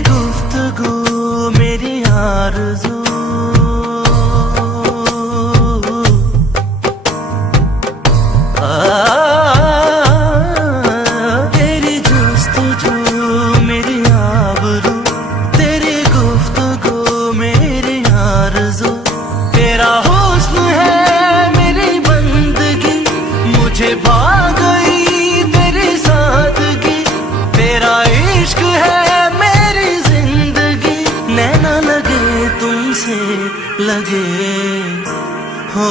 गुफ्तगू मेरी आरज़ू, तेरी जुस्तजू मेरी आबरू, तेरी गुफ्तगू मेरी आरज़ू। तेरा हुस्न है मेरी बंदगी, मुझे भा गई तेरी सादगी। तेरा इश्क है मेरी जिंदगी, नैना लगे तुमसे लगे हो।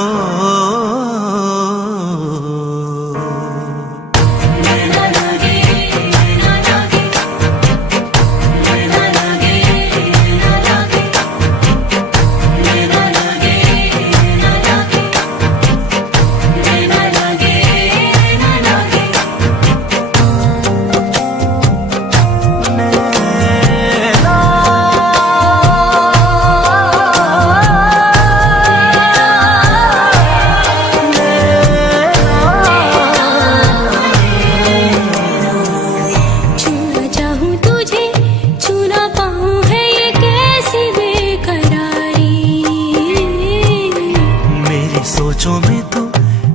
सोचों में तो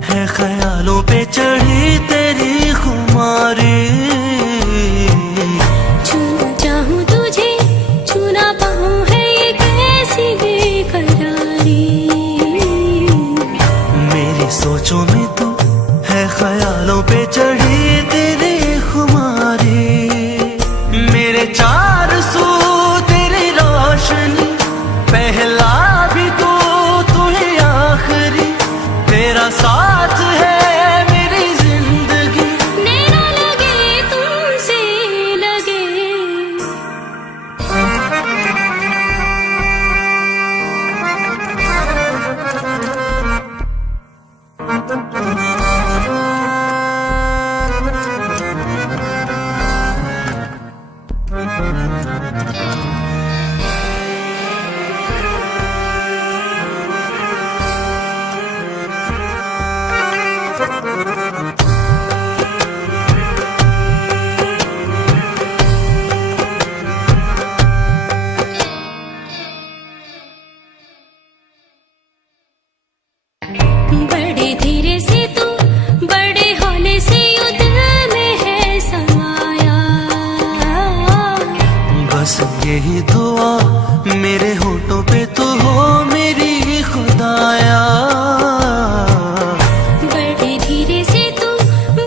है ख्यालों पे चढ़ी तेरी खुमारी। छूना चाहूं तुझे छूना पाऊं है ये कैसी बेकरारी। मेरी सोचों में तो है ख्यालों पे चढ़ी तेरी खुमारी। मेरे चार सू तेरी रोशनी, पहला भी तो तू ही आखिरी। तेरा साथ है मेरी जिंदगी, नैना लगे तुमसे लगे। बड़े धीरे से तू बड़े होने से यू दिल में है समाया। बस यही दुआ मेरे होठों पे तो हो मेरी खुदाया। बड़े धीरे से तू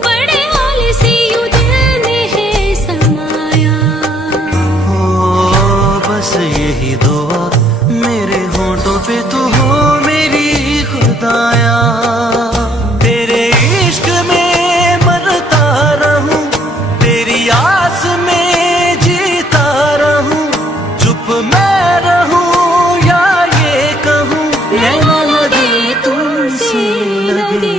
बड़े होने से यू दिल में है समाया। हो बस यही दुआ मेरे होठों पे तो हो मेरी खुदाया। तेरे इश्क में मरता रहूं, तेरी आस में जीता रहूं। चुप मैं रहूं या ये कहूं, नैना लगे तुमसे लगे।